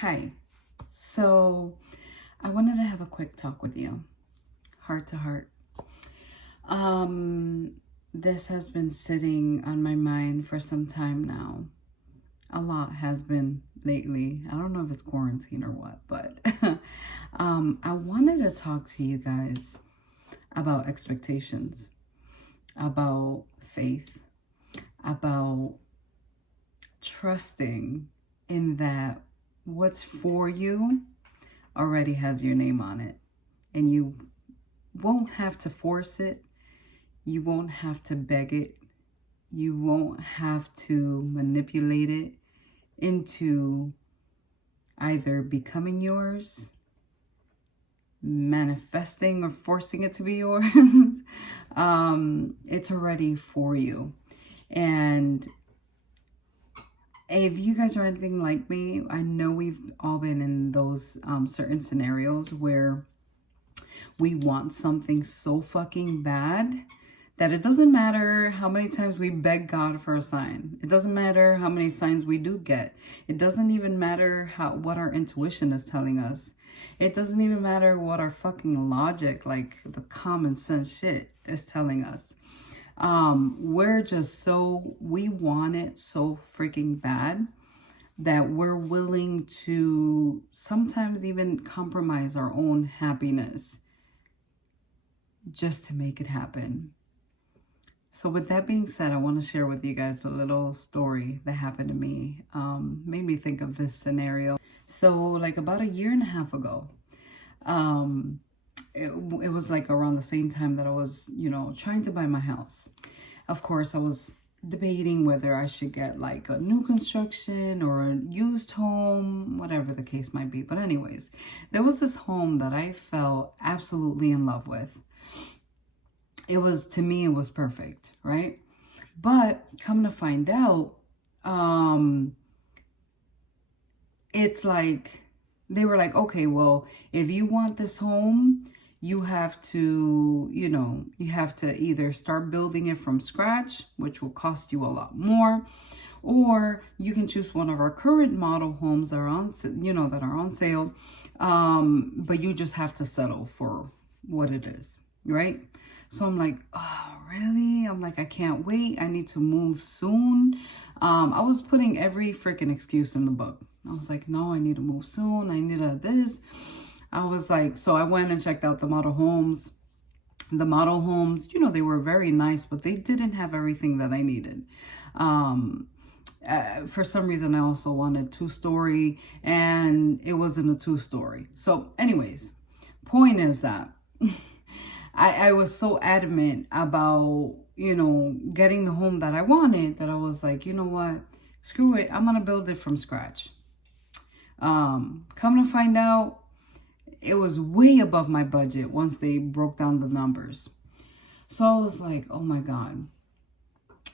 Hi. So I wanted to have a quick talk with you, heart to heart. This has been sitting on my mind for some time now. A lot has been lately. I don't know if it's quarantine or what, but I wanted to talk to you guys about expectations, about faith, about trusting in that what's for you already has your name on it, and you won't have to force it. You won't have to beg it. You won't have to manipulate it into either becoming yours, manifesting, or forcing it to be yours. It's already for you. And if you guys are anything like me, I know we've all been in those certain scenarios where we want something so fucking bad that it doesn't matter how many times we beg God for a sign. It doesn't matter how many signs we do get. It doesn't even matter what our intuition is telling us. It doesn't even matter what our fucking logic, like the common sense shit, is telling us. We're just we want it so freaking bad that we're willing to sometimes even compromise our own happiness just to make it happen. So with that being said, I want to share with you guys a little story that happened to me. Made me think of this scenario. So like about a year and a half ago, it was like around the same time that I was, trying to buy my house. Of course, I was debating whether I should get like a new construction or a used home, whatever the case might be. But anyways, there was this home that I fell absolutely in love with. To me, it was perfect, right? But come to find out, it's like, they were like, okay, well, if you want this home, you have to, you have to either start building it from scratch, which will cost you a lot more, or you can choose one of our current model homes that are on, that are on sale, but you just have to settle for what it is, right? So I'm like, oh, really? I'm like, I can't wait. I need to move soon. I was putting every freaking excuse in the book. I was like, no, I need to move soon. I need this. I was like, so I went and checked out the model homes. The model homes, they were very nice, but they didn't have everything that I needed. For some reason, I also wanted 2-story, and it wasn't a 2-story. So anyways, point is that I was so adamant about, getting the home that I wanted that I was like, you know what? Screw it. I'm going to build it from scratch. Come to find out, it was way above my budget once they broke down the numbers. So I was like, oh my God.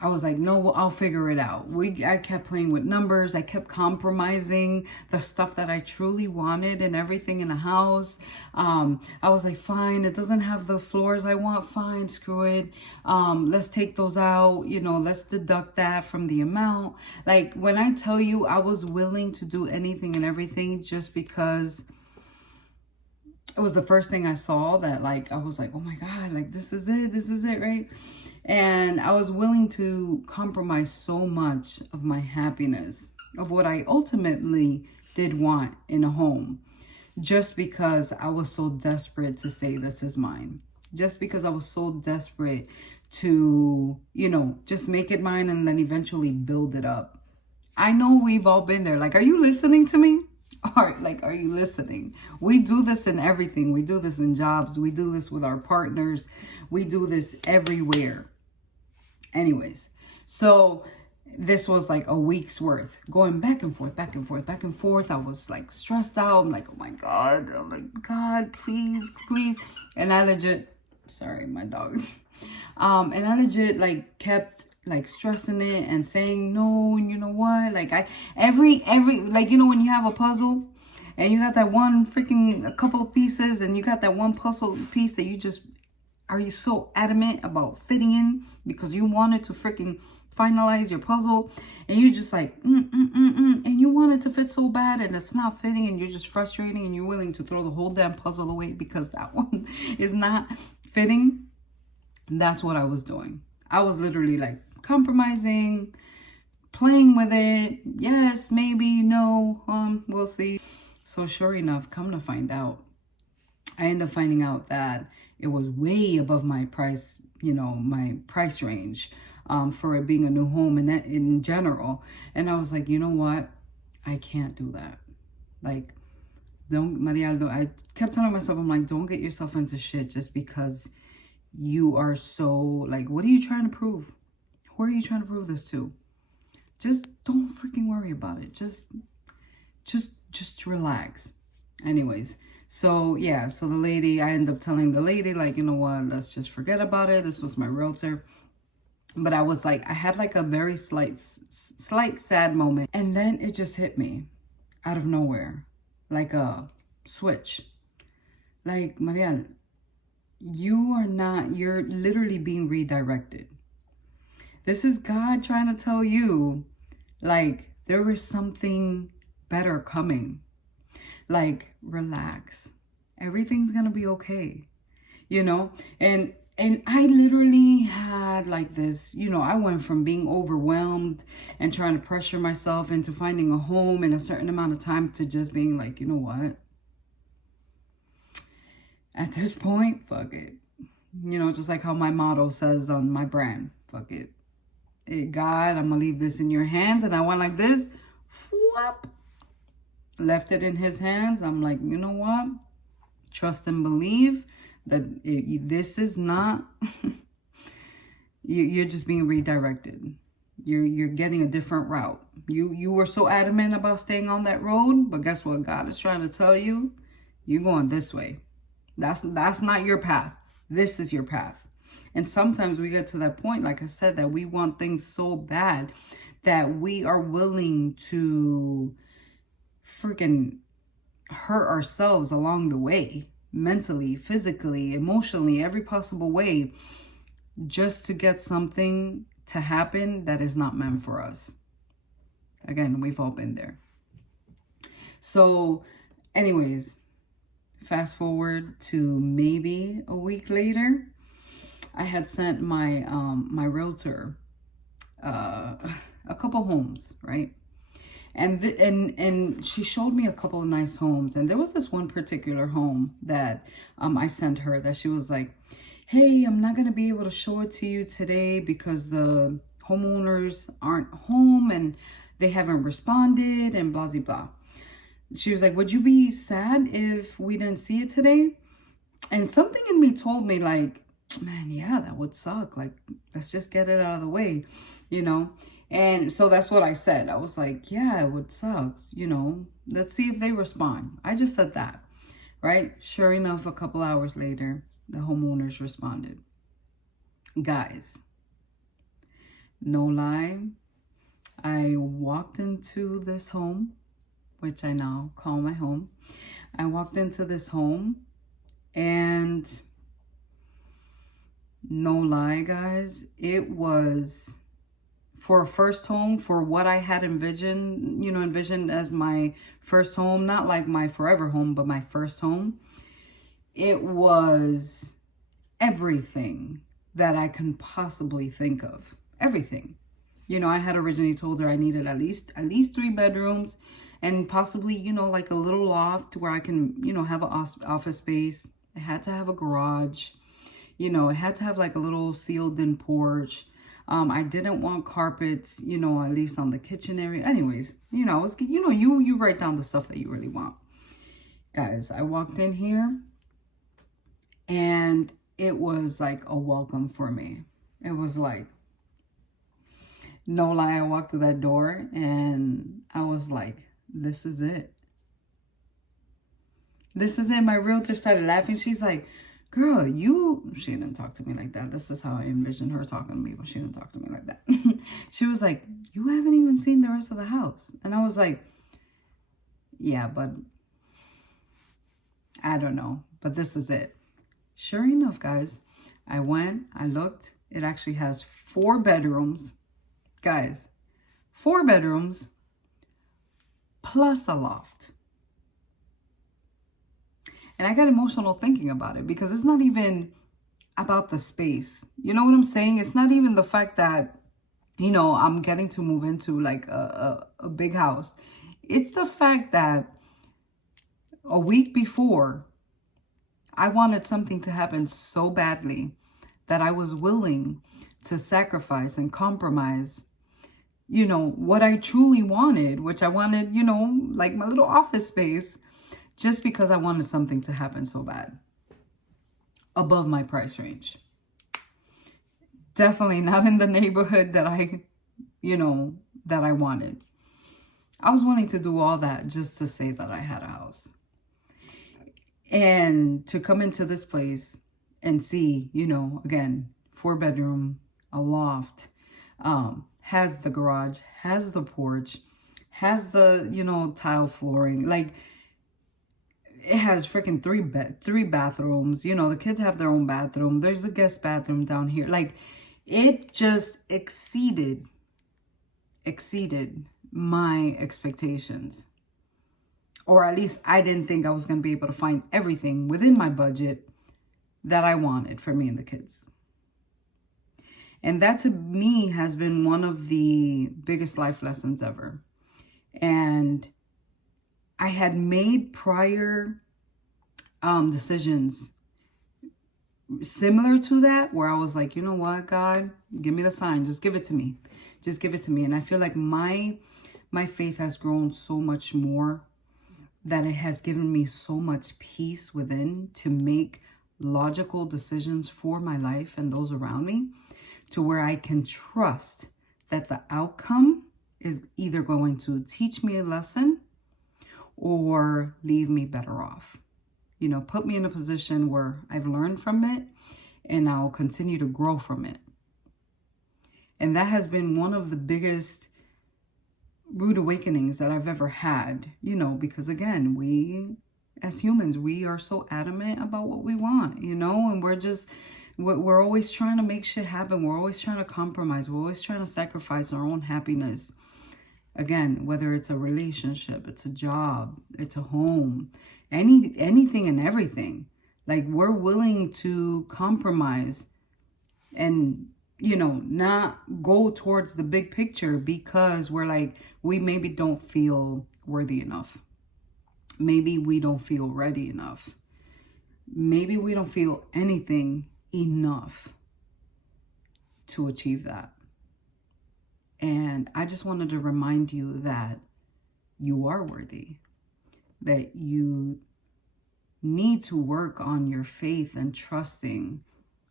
I was like, no, I'll figure it out. I kept playing with numbers. I kept compromising the stuff that I truly wanted and everything in the house. I was like, fine, it doesn't have the floors I want. Fine, screw it. Let's take those out. Let's deduct that from the amount. Like, when I tell you I was willing to do anything and everything just because it was the first thing I saw that, like, I was like, oh my God, like, this is it, right? And I was willing to compromise so much of my happiness, of what I ultimately did want in a home, just because I was so desperate to say this is mine. Just because I was so desperate to, just make it mine and then eventually build it up. I know we've all been there. Like, are you listening to me? Are you listening? We do this in everything. We do this in jobs. We do this with our partners. We do this everywhere. Anyways, so this was like a week's worth going back and forth, back and forth, back and forth. I was like stressed out. I'm like, oh my God. I'm like, God, please, please. And I legit, sorry, my dog. And I legit like kept like stressing it and saying no, and you know what, like every like, when you have a puzzle and you got that one freaking a couple of pieces, and you got that one puzzle piece that you so adamant about fitting in because you wanted to freaking finalize your puzzle, and you're just like, and you want it to fit so bad, and it's not fitting, and you're just frustrating, and you're willing to throw the whole damn puzzle away because that one is not fitting. That's what I was doing. I was literally like compromising, playing with it. Yes, maybe, no, we'll see. So sure enough, come to find out, I ended up finding out that it was way above my price, my price range for it being a new home and that in general. And I was like, you know what? I can't do that. Like, I kept telling myself, I'm like, don't get yourself into shit just because you are so, like, what are you trying to prove? Who are you trying to prove this to? Just don't freaking worry about it. Just relax. Anyways, so yeah, so the lady, I ended up telling the lady, like, you know what, let's just forget about it. This was my realtor. But I was like, I had like a very slight sad moment. And then it just hit me out of nowhere, like a switch. Like, Mariel, you're literally being redirected. This is God trying to tell you, like, there is something better coming. Like, relax. Everything's gonna be okay. And I literally had like this, I went from being overwhelmed and trying to pressure myself into finding a home in a certain amount of time to just being like, you know what? At this point, fuck it. Just like how my motto says on my brand, fuck it. God, I'm gonna leave this in your hands. And I went like this, whoop, left it in his hands. I'm like, you know what? Trust and believe that this is not, you're just being redirected. You're getting a different route. You were so adamant about staying on that road, but guess what? God is trying to tell you, you're going this way. That's not your path. This is your path. And sometimes we get to that point, like I said, that we want things so bad that we are willing to freaking hurt ourselves along the way, mentally, physically, emotionally, every possible way, just to get something to happen that is not meant for us. Again, we've all been there. So anyways, fast forward to maybe a week later, I had sent my realtor a couple homes, right? And she showed me a couple of nice homes. And there was this one particular home that I sent her that she was like, hey, I'm not going to be able to show it to you today because the homeowners aren't home and they haven't responded and blah, blah, blah. She was like, would you be sad if we didn't see it today? And something in me told me like, man, yeah, that would suck. Like, let's just get it out of the way, And so that's what I said. I was like, yeah, it would suck. Let's see if they respond. I just said that, right? Sure enough, a couple hours later, the homeowners responded. Guys, no lie, I walked into this home, which I now call my home. I walked into this home and no lie, guys, it was, for a first home, for what I had envisioned as my first home, not like my forever home, but my first home. It was everything that I can possibly think of. Everything. I had originally told her I needed at least 3 bedrooms and possibly, like a little loft where I can, have an office space. I had to have a garage. It had to have like a little sealed in porch. I didn't want carpets, at least on the kitchen area. Anyways, you write down the stuff that you really want. Guys, I walked in here and it was like a welcome for me. It was like, no lie, I walked through that door and I was like, this is it. This is it. My realtor started laughing. She's like, girl, she didn't talk to me like that. This is how I envisioned her talking to me, but she didn't talk to me like that. She was like, you haven't even seen the rest of the house. And I was like, yeah, but I don't know. But this is it. Sure enough, guys, I went, I looked. It actually has 4 bedrooms. Guys, 4 bedrooms plus a loft. And I got emotional thinking about it because it's not even about the space. You know what I'm saying? It's not even the fact that, I'm getting to move into like a big house. It's the fact that a week before, I wanted something to happen so badly that I was willing to sacrifice and compromise, what I truly wanted, which I wanted, like my little office space, just because I wanted something to happen so bad, above my price range. Definitely not in the neighborhood that that I wanted. I was willing to do all that just to say that I had a house. And to come into this place and see, again, 4 bedroom, a loft, has the garage, has the porch, has the, tile flooring. Like, it has freaking three bathrooms. The kids have their own bathroom. There's a guest bathroom down here. Like, it just exceeded my expectations. Or at least I didn't think I was going to be able to find everything within my budget that I wanted for me and the kids. And that to me has been one of the biggest life lessons ever. And I had made prior decisions similar to that, where I was like, you know what, God, give me the sign. Just give it to me. Just give it to me. And I feel like my faith has grown so much more, that it has given me so much peace within to make logical decisions for my life and those around me, to where I can trust that the outcome is either going to teach me a lesson or leave me better off. Put me in a position where I've learned from it and I'll continue to grow from it. And that has been one of the biggest rude awakenings that I've ever had, because again, we as humans, we are so adamant about what we want, and we're always trying to make shit happen. We're always trying to compromise. We're always trying to sacrifice our own happiness. Again, whether it's a relationship, it's a job, it's a home, anything and everything. Like, we're willing to compromise and not go towards the big picture because we're like, we maybe don't feel worthy enough. Maybe we don't feel ready enough. Maybe we don't feel anything enough to achieve that. And I just wanted to remind you that you are worthy, that you need to work on your faith and trusting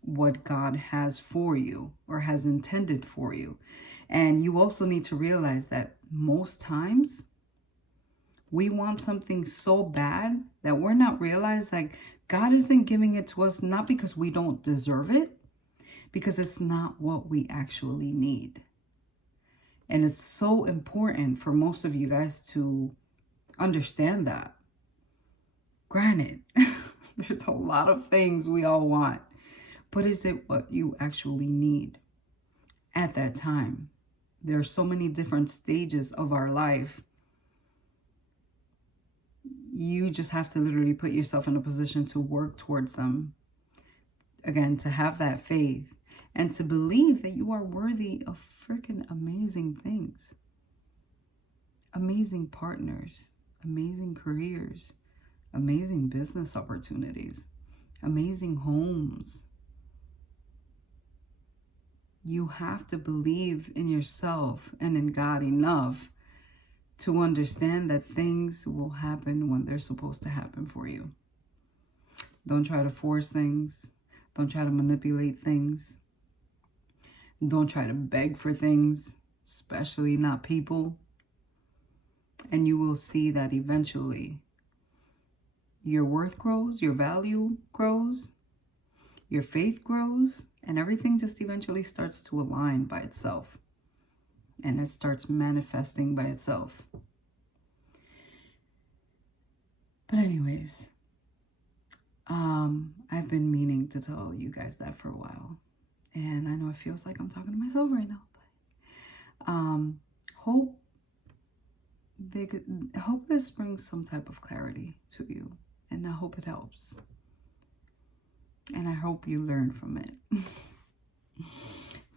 what God has for you or has intended for you. And you also need to realize that most times we want something so bad that we're not realized like God isn't giving it to us, not because we don't deserve it, because it's not what we actually need. And it's so important for most of you guys to understand that. Granted, there's a lot of things we all want. But is it what you actually need at that time? There are so many different stages of our life. You just have to literally put yourself in a position to work towards them. Again, to have that faith and to believe that you are worthy of freaking amazing things. Amazing partners, amazing careers, amazing business opportunities, amazing homes. You have to believe in yourself and in God enough to understand that things will happen when they're supposed to happen for you. Don't try to force things. Don't try to manipulate things. Don't try to beg for things, especially not people. And you will see that eventually your worth grows, your value grows, your faith grows, and everything just eventually starts to align by itself. And it starts manifesting by itself. But anyways, I've been meaning to tell you guys that for a while. And I know it feels like I'm talking to myself right now. Hope hope this brings some type of clarity to you, and I hope it helps, and I hope you learn from it.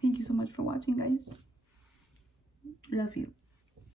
Thank you so much for watching, guys. Love you.